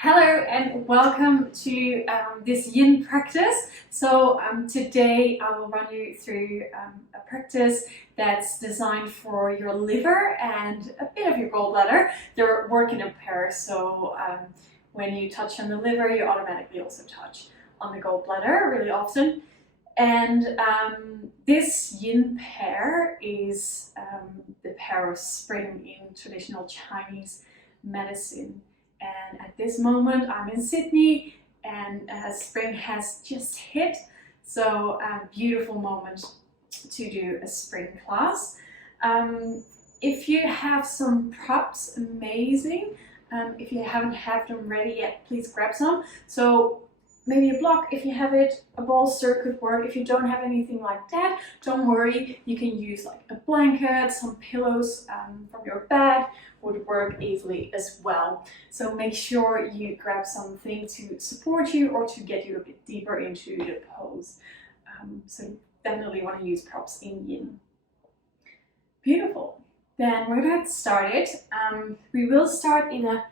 Hello and welcome to this Yin practice. So today I will run you through a practice that's designed for your liver and a bit of your gallbladder. They work in a pair, so when you touch on the liver, you automatically also touch on the gallbladder really often. And this Yin pair is the pair of spring in traditional Chinese medicine. And at this moment I'm in Sydney and spring has just hit, so a beautiful moment to do a spring class. If you have some props, amazing. If you haven't had them ready yet, please grab some. So maybe a block if you have it, a bolster could work. If you don't have anything like that, don't worry, you can use like a blanket, some pillows from your bed would work easily as well. So make sure you grab something to support you or to get you a bit deeper into the pose. So definitely want to use props in Yin. Beautiful. Then we're going to get started. We will start in a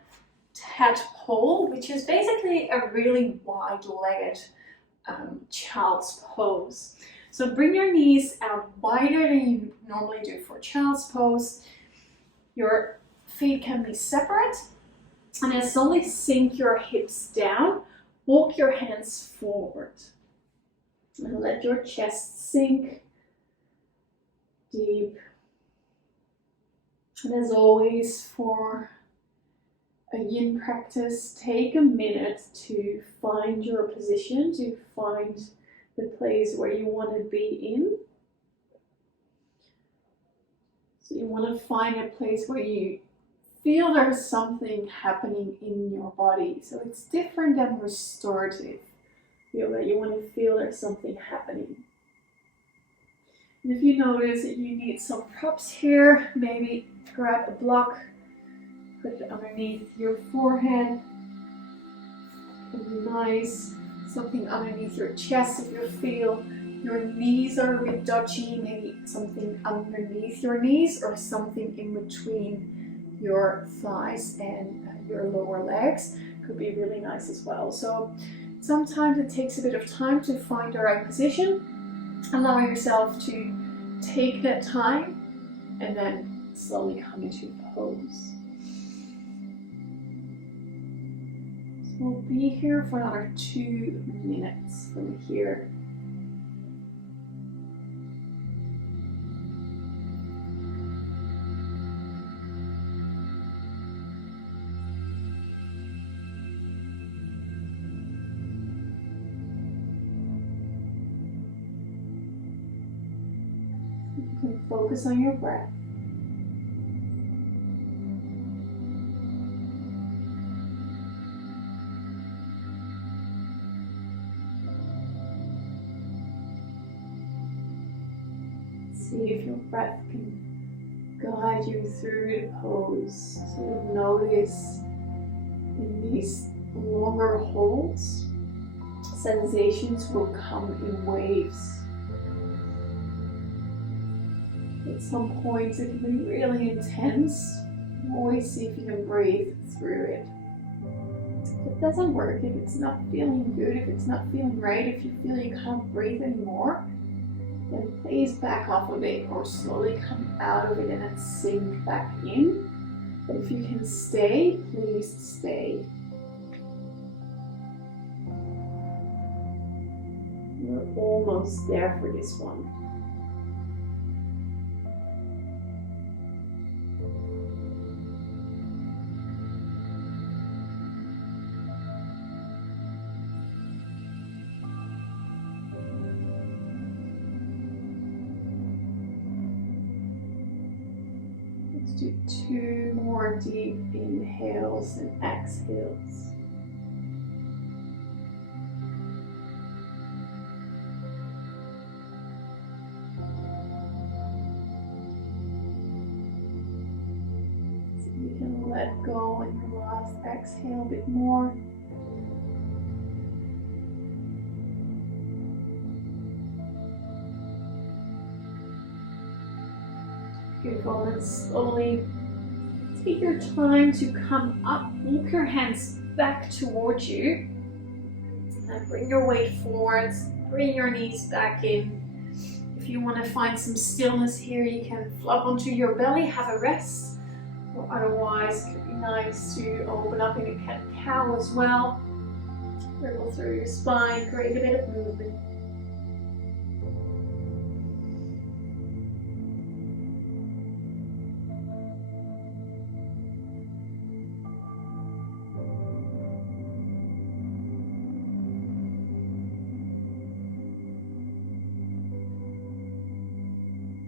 tadpole, which is basically a really wide-legged child's pose. So bring your knees out wider than you normally do for child's pose. Your feet can be separate, and then slowly sink your hips down. Walk your hands forward and let your chest sink deep. And as always, for a Yin practice, take a minute to find your position, to find the place where you want to be in. So you want to find a place where you feel there's something happening in your body. So it's different than restorative yoga. You want to feel there's something happening. And if you notice that you need some props here, maybe grab a block, put it underneath your forehead. Can be nice. Something underneath your chest if you feel your knees are a bit dodgy, maybe something underneath your knees or something in between your thighs and your lower legs could be really nice as well. So sometimes it takes a bit of time to find the right position. Allow yourself to take that time and then slowly come into pose. So we'll be here for another 2 minutes from here. You can focus on your breath. See if your breath can guide you through the pose. So you'll notice in these longer holds, sensations will come in waves. At some points it can be really intense. Always see if you can breathe through it. If it doesn't work, if it's not feeling good, if it's not feeling right, if you feel you can't breathe anymore, then please back off a bit or slowly come out of it and then sink back in. But if you can stay, please stay. We're almost there for this one. Let's do 2 more deep inhales and exhales. So you can let go on your last exhale a bit more. Beautiful, and slowly take your time to come up. Walk your hands back towards you. And bring your weight forwards, bring your knees back in. If you want to find some stillness here, you can flop onto your belly, have a rest. Or otherwise, it could be nice to open up in a cat-cow as well. Wriggle through your spine, create a bit of movement.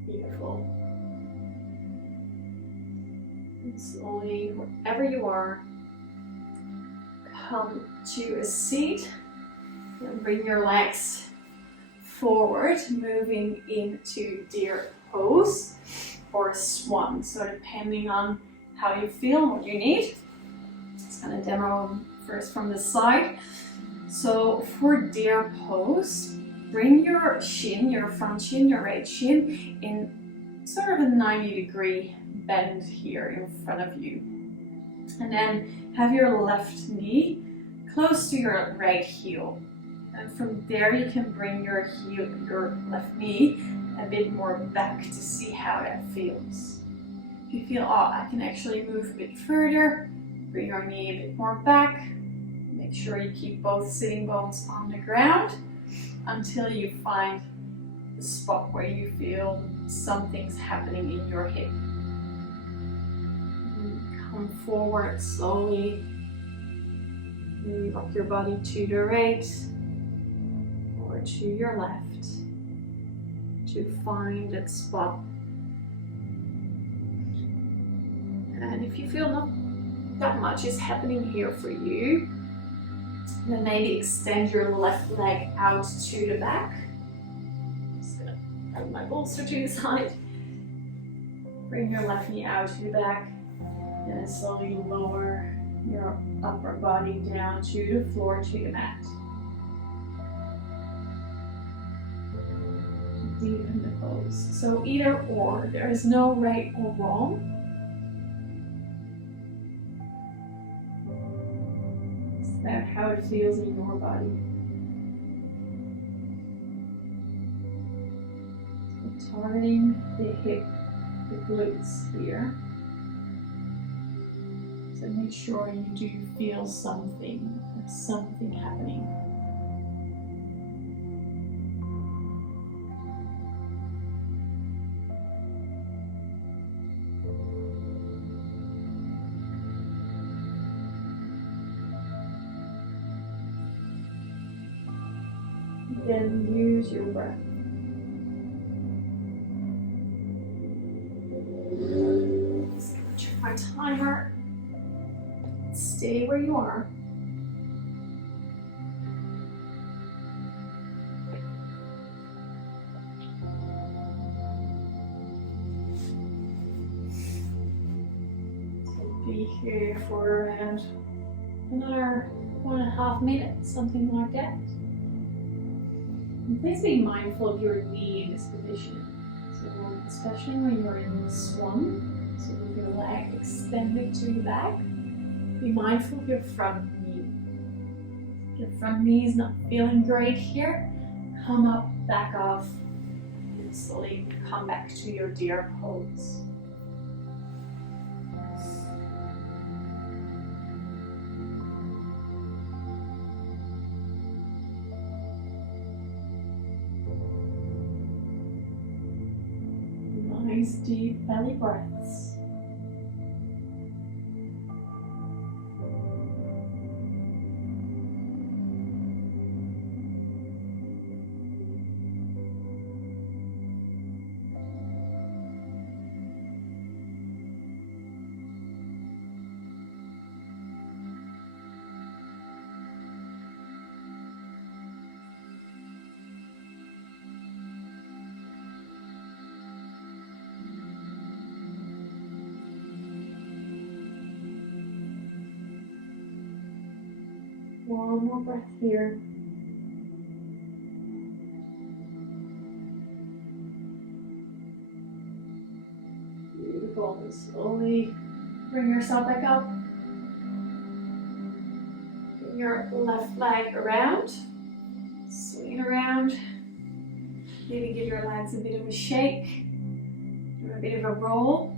Beautiful. And slowly, wherever you are, come to a seat and bring your legs forward, moving into deer pose or swan. So depending on how you feel and what you need. It's going to demo first from the side. So for deer pose, bring your shin, your front shin, your right shin in sort of a 90-degree bend here in front of you. And then have your left knee close to your right heel. And from there you can bring your heel, your left knee a bit more back to see how that feels. If you feel, oh, I can actually move a bit further, bring your knee a bit more back. Make sure you keep both sitting bones on the ground until you find the spot where you feel something's happening in your hip. Come forward slowly. Maybe rock your body to the right or to your left to find that spot. And if you feel not that much is happening here for you, then maybe extend your left leg out to the back. Just gonna bring my bolster to the side. Bring your left knee out to the back. And slowly lower your upper body down to the floor, to the mat. Deepen the pose. So either or, there is no right or wrong. It's about how it feels in your body. So targeting the hip, the glutes here. So make sure you do feel something, there's something happening. Then use your breath. Just gonna check my timer. Stay where you are. So be here for around another 1.5 minutes, something like that. And please be mindful of your knee in this position. So especially when you're in the swan, so with your leg extended to the back. Be mindful of your front knee. If your front knee is not feeling great here, come up, back off, and slowly come back to your deer pose. Nice deep belly breaths. One more breath here. Beautiful. And slowly bring yourself back up. your left leg around, swing around. Maybe give your legs a bit of a shake, do a bit of a roll.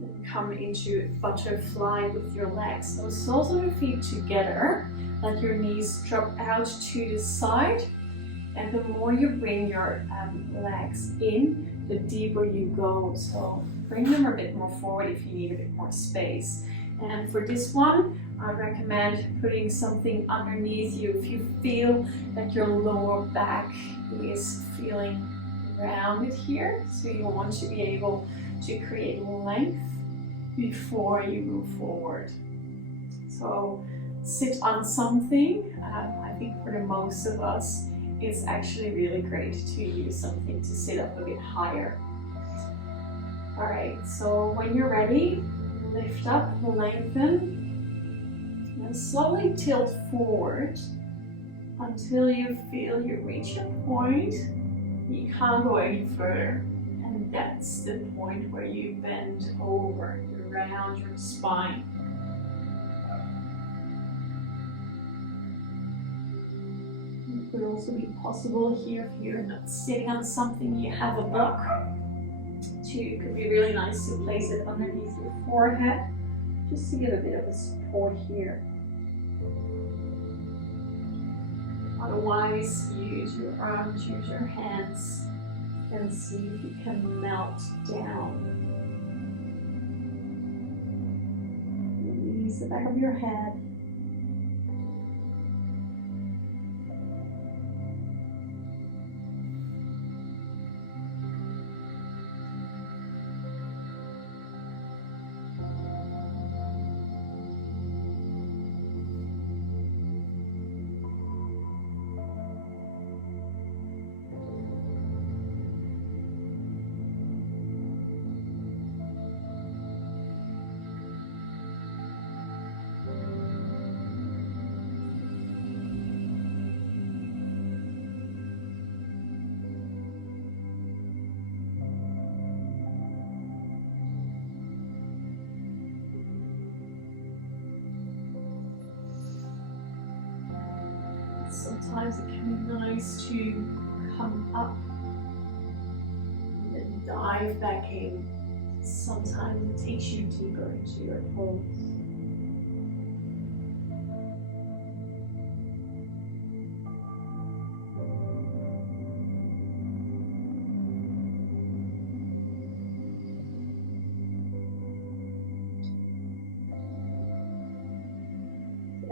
Then come into butterfly with your legs. So soles of your feet together. Let your knees drop out to the side. And the more you bring your legs in, the deeper you go. So bring them a bit more forward if you need a bit more space. And for this one, I recommend putting something underneath you if you feel that your lower back is feeling rounded here. So you want to be able to create length before you move forward. So sit on something. I think for the most of us, it's actually really great to use something to sit up a bit higher. All right, so when you're ready, lift up, lengthen, and slowly tilt forward until you feel you reach a point. You can't go any further. And that's the point where you bend over around your spine. It could also be possible here if you're not sitting on something, you have a book. It could be really nice to place it underneath your forehead, just to give a bit of a support here. Otherwise, use your arms, use your hands, and see if you can melt down. Release the back of your head. Sometimes it can be nice to come up and then dive back in. Sometimes it takes you deeper into your pose.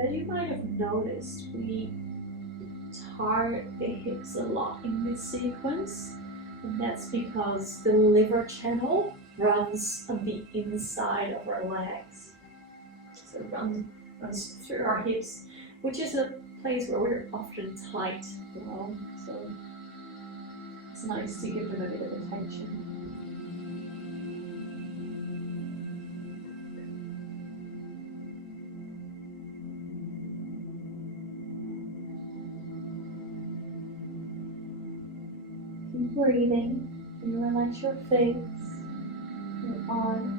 As you might have noticed, we tire the hips a lot in this sequence, and that's because the liver channel runs on the inside of our legs. So it runs through our hips, which is a place where we're often tight, so it's nice to give them a bit of attention. Keep breathing. You relax your face, your arm.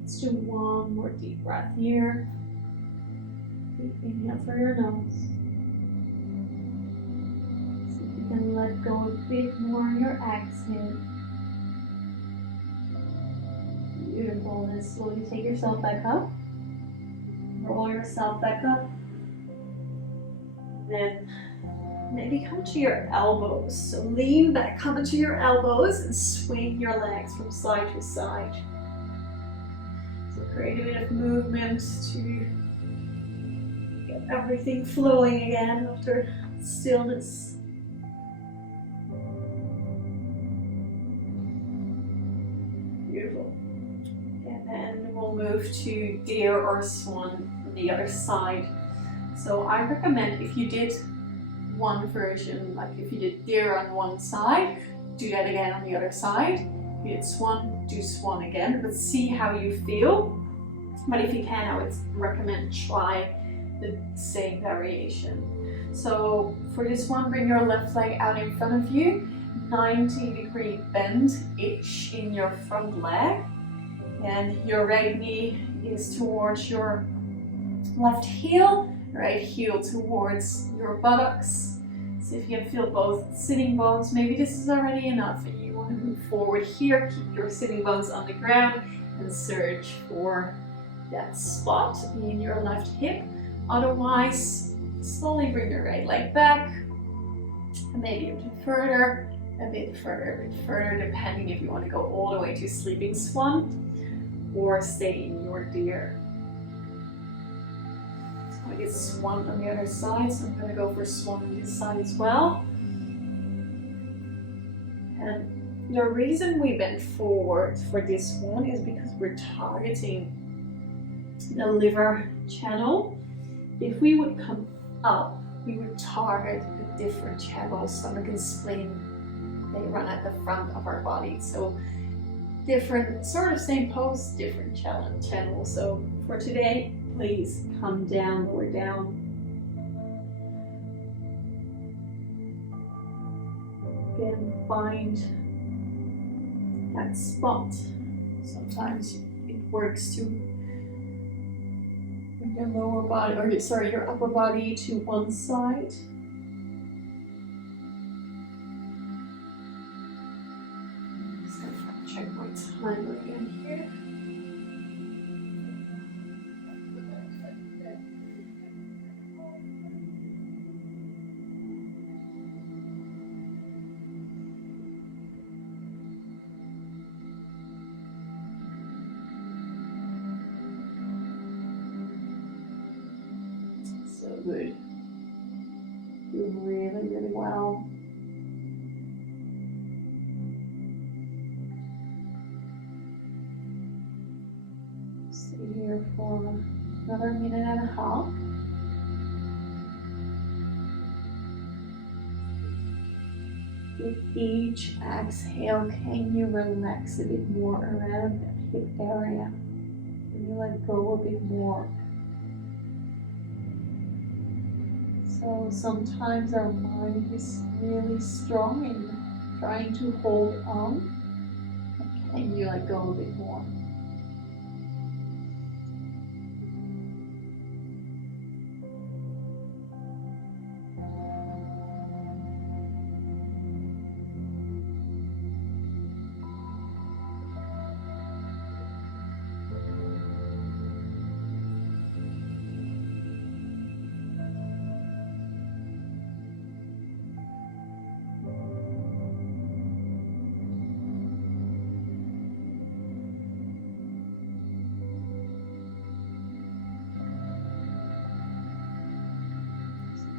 Let's do one more deep breath here. Deep inhale through your nose. See if you can let go a bit more on your exhale. Beautiful. Then slowly take yourself back up. Roll yourself back up. Then maybe come to your elbows. So lean back, come into your elbows and swing your legs from side to side. Create a bit of movement to get everything flowing again after stillness. Beautiful. And then we'll move to deer or swan on the other side. So I recommend, if you did one version, like if you did deer on one side, do that again on the other side. If you did swan, do swan again, but see how you feel. But if you can, I would recommend try the same variation. So for this one, bring your left leg out in front of you, 90-degree bend-ish in your front leg, and your right knee is towards your left heel, right heel towards your buttocks. So if you can feel both sitting bones, maybe this is already enough and you want to move forward here, keep your sitting bones on the ground and search for that spot in your left hip. Otherwise, slowly bring your right leg back, and maybe a bit further, depending if you want to go all the way to sleeping swan or stay in your deer. So I did swan on the other side, so I'm going to go for swan on this side as well. And the reason we bend forward for this one is because we're targeting the liver channel. If we would come up, we would target a different channel. Stomach and spleen, they run at the front of our body. So different, sort of same pose, different channel. So for today, please come down, lower down. Again, find that spot. Sometimes it works to bring your lower body, or sorry, your upper body to one side. I'm just gonna check my timer again here. So good. Doing really, really well. Stay here for another minute and a half. With each exhale, can you relax a bit more around that hip area? Can you let go a bit more? So sometimes our mind is really strong in trying to hold on. Can you let go a bit more?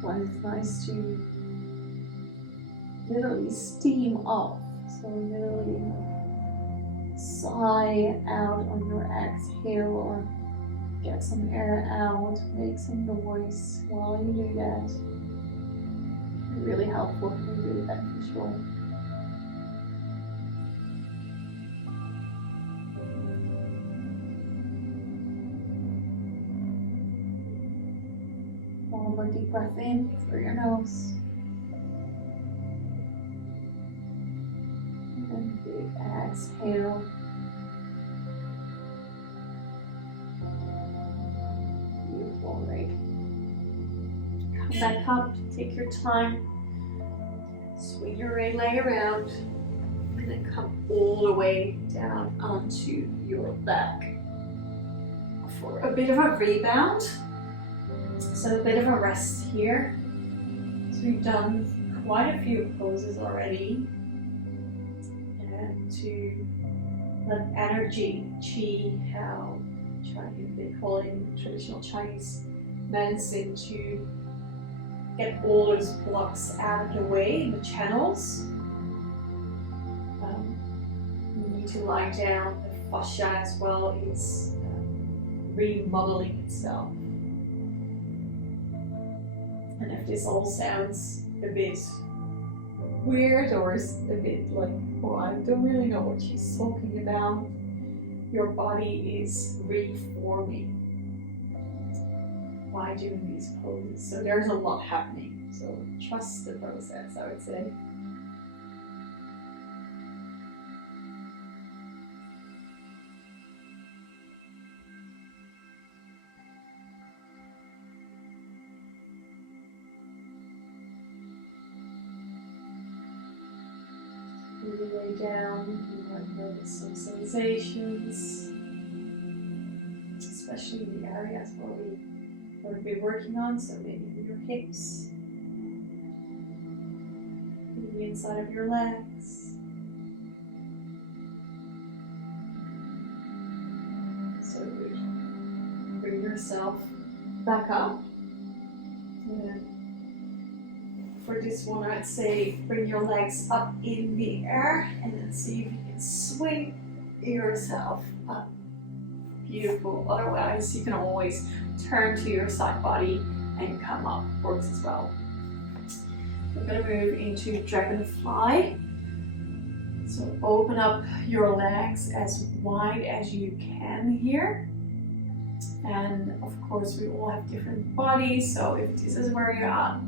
Sometimes it's nice to literally steam up. So literally sigh out on your exhale or get some air out, make some noise while you do that. Really helpful and really beneficial. One more deep breath in through your nose. And then big exhale. Beautiful, right? Come back up, take your time. Swing your right leg around. And then come all the way down onto your back for a bit of a rebound. So a bit of a rest here. So we've done quite a few poses already. And to let energy, qi, how they call it in traditional Chinese medicine, to get all those blocks out of the way in the channels. You need to lie down. The fascia as well is remodeling itself. if this all sounds a bit weird or is a bit like, oh, I don't really know what she's talking about, your body is reforming by doing these poses. So there's a lot happening. So trust the process, I would say. Really lay down, you might notice some sensations, especially in the areas where we've been working on, so maybe in your hips, in the inside of your legs. So good. Bring yourself back up. And for this one, I'd say bring your legs up in the air and then see if you can swing yourself up. Beautiful. Otherwise, you can always turn to your side body and come up. Works as well. We're going to move into dragonfly. So open up your legs as wide as you can here. And of course, we all have different bodies. So if this is where you're at,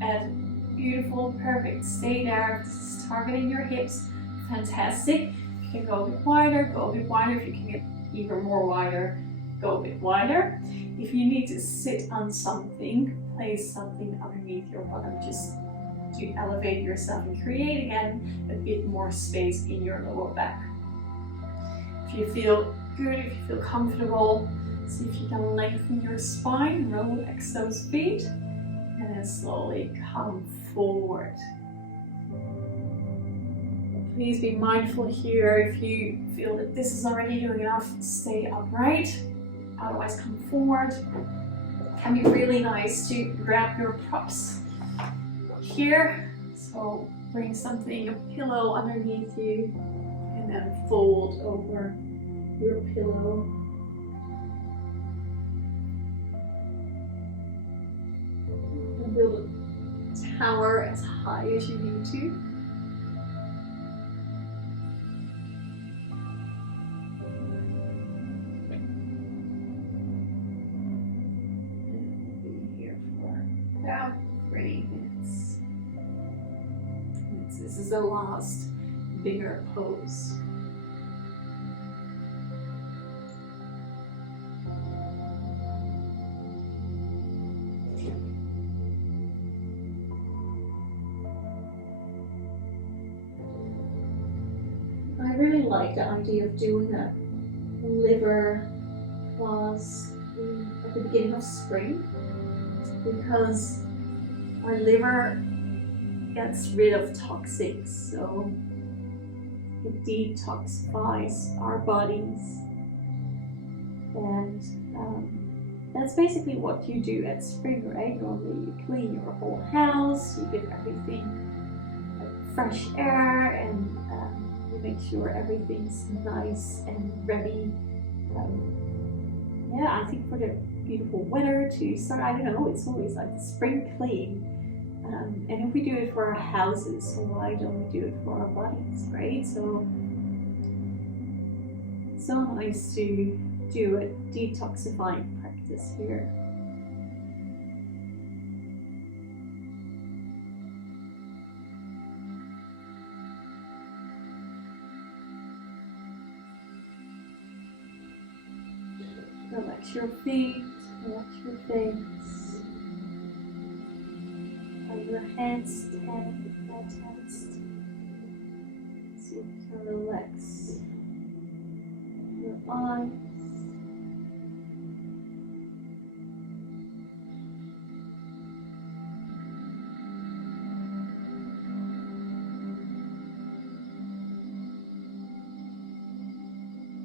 beautiful, perfect. Stay there. If this is targeting your hips, fantastic. If you can go a bit wider, go a bit wider. If you can get even more wider, go a bit wider. If you need to sit on something, place something underneath your bottom just to elevate yourself and create again a bit more space in your lower back. If you feel good, if you feel comfortable, see if you can lengthen your spine, relax those feet, and then slowly come forward. Please be mindful here. If you feel that this is already doing enough, stay upright. Otherwise, come forward. It can be really nice to grab your props here. So bring something, a pillow underneath you, and then fold over your pillow. And build a tower as high as you need to. About 3 minutes. This is the last bigger pose. I really like the idea of doing a liver class at the beginning of spring, because our liver gets rid of toxics, so it detoxifies our bodies, and that's basically what you do at spring, right? Normally you clean your whole house, you give everything fresh air, and you make sure everything's nice and ready. Yeah, I think for the beautiful weather to start, I don't know, it's always like spring clean. And if we do it for our houses, so why don't we do it for our bodies, right? So nice to do a detoxifying practice here. Relax your feet, relax your face. Are your hands tensed? See if you can relax your eyes.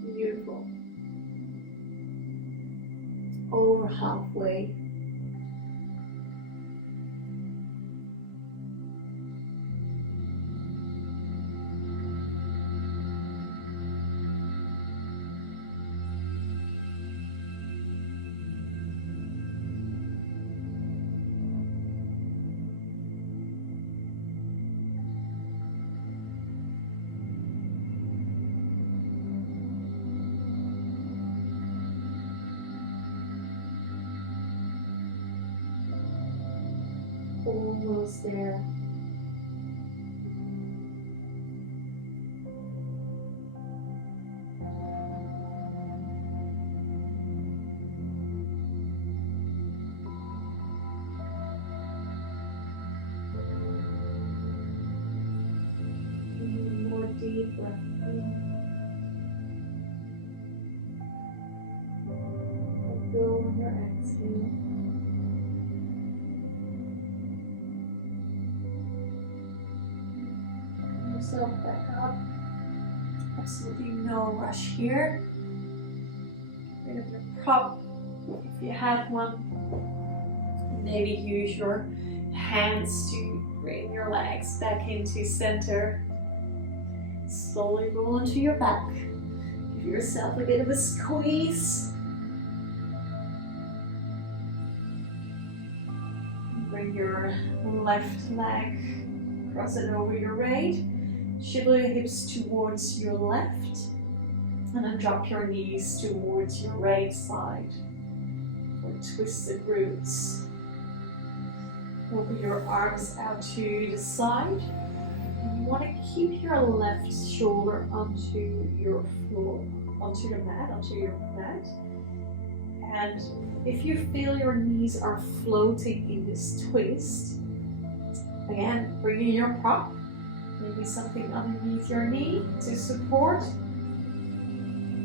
Beautiful. Over halfway. Almost there. More deep breath in. Let go on your exhale. Yourself back up. Absolutely no rush here. Get rid of your prop if you have one. Maybe use your hands to bring your legs back into center. Slowly roll onto your back. Give yourself a bit of a squeeze. Bring your left leg, cross it over your right. Shiver your hips towards your left. And then drop your knees towards your right side for twisted roots. Open your arms out to the side. And you want to keep your left shoulder onto your floor, onto your mat. And if you feel your knees are floating in this twist, again, bring in your prop, maybe something underneath your knee to support.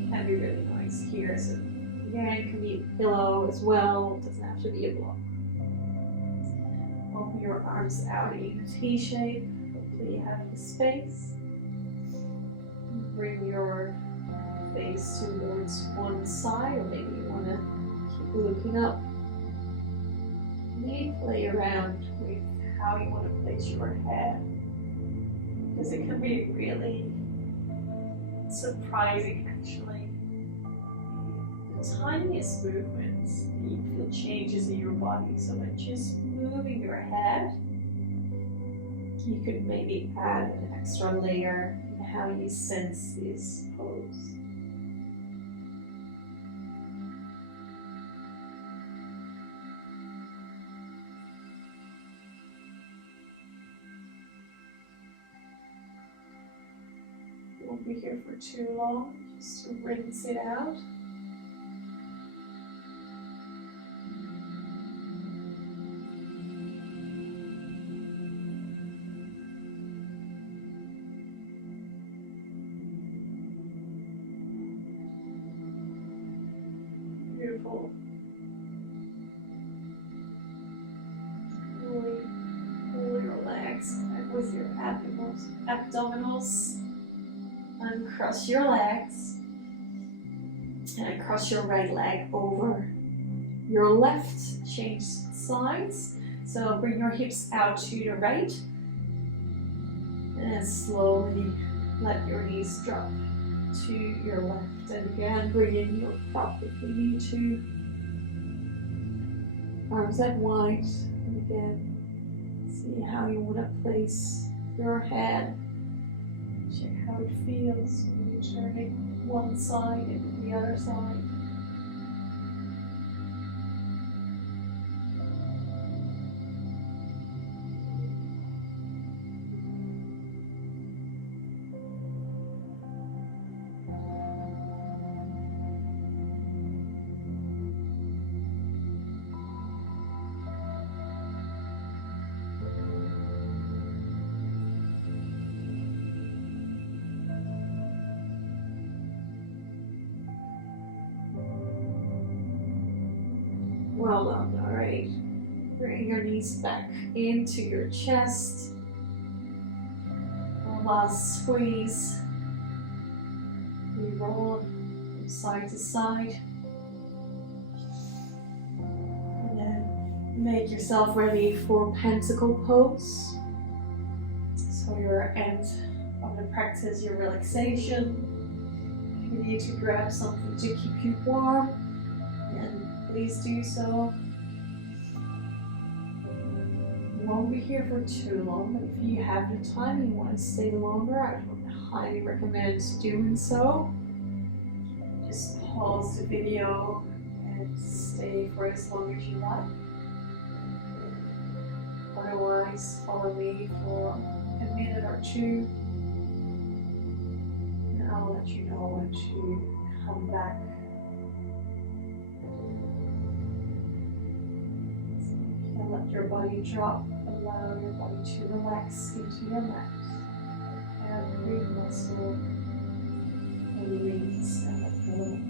Can be really nice here. So again, it can be a pillow as well, it doesn't have to be a block. Open your arms out in a T shape. Hopefully you have the space. Bring your face towards one side, or maybe you want to keep looking up. Maybe play around with how you want to place your head, because it can be really surprising actually. The tiniest movements, you feel changes in your body. So by just moving your head, you could maybe add an extra layer in how you sense this pose. Won't be here for too long, just to rinse it out. Beautiful. Pull your legs back with your abdominals. Uncross your legs. And cross your right leg over your left. Change sides. So bring your hips out to the right. And slowly let your knees drop to your left. And again, bring in your prop if you need to. Arms out wide. And again, see how you want to place your head. Check how it feels when you turn it one side and the other side. Well done, all right. Bring your knees back into your chest. One last squeeze. We roll from side to side. And then make yourself ready for pentacle pose. So your end of the practice, your relaxation. If you need to grab something to keep you warm, please do so. You won't be here for too long, but if you have the time and you want to stay longer, I would highly recommend doing so. Just pause the video and stay for as long as you like. Otherwise, follow me for a minute or two, and I'll let you know when to come back. So you can let your body drop, allow your body to relax into your mat. Every muscle release and let go.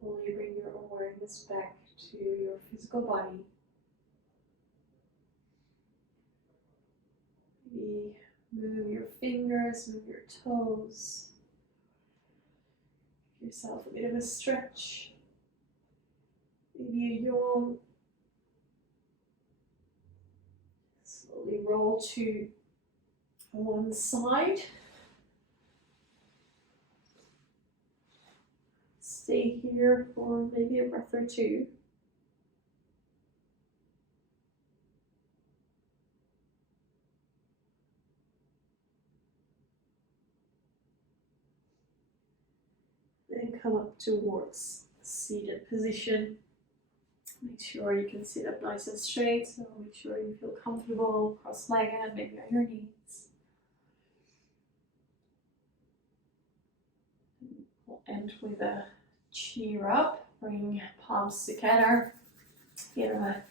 Slowly bring your awareness back to your physical body. Maybe move your fingers, move your toes. Give yourself a bit of a stretch. Maybe a yawn. Slowly roll to one side. Stay here for maybe a breath or two. Then come up towards seated position. Make sure you can sit up nice and straight, so make sure you feel comfortable, cross-legged, maybe on your knees. We'll end with a cheer up. Bring palms together. Give a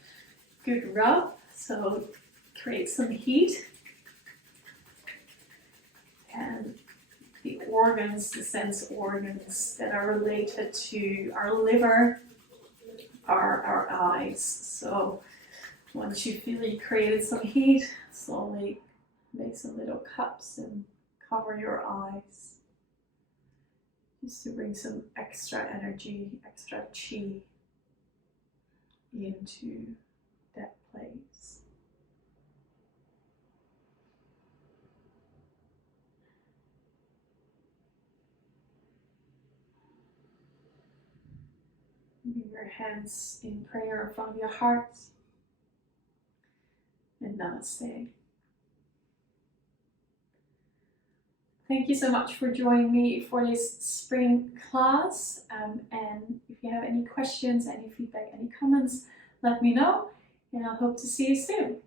good rub, so create some heat. And the organs, the sense organs that are related to our liver are our eyes. So once you feel you created some heat, slowly make some little cups and cover your eyes, just to bring some extra energy, extra chi into that place. Bring your hands in prayer from your heart, and namaste. Thank you so much for joining me for this spring class. And if you have any questions, any feedback, any comments, let me know, and I hope to see you soon.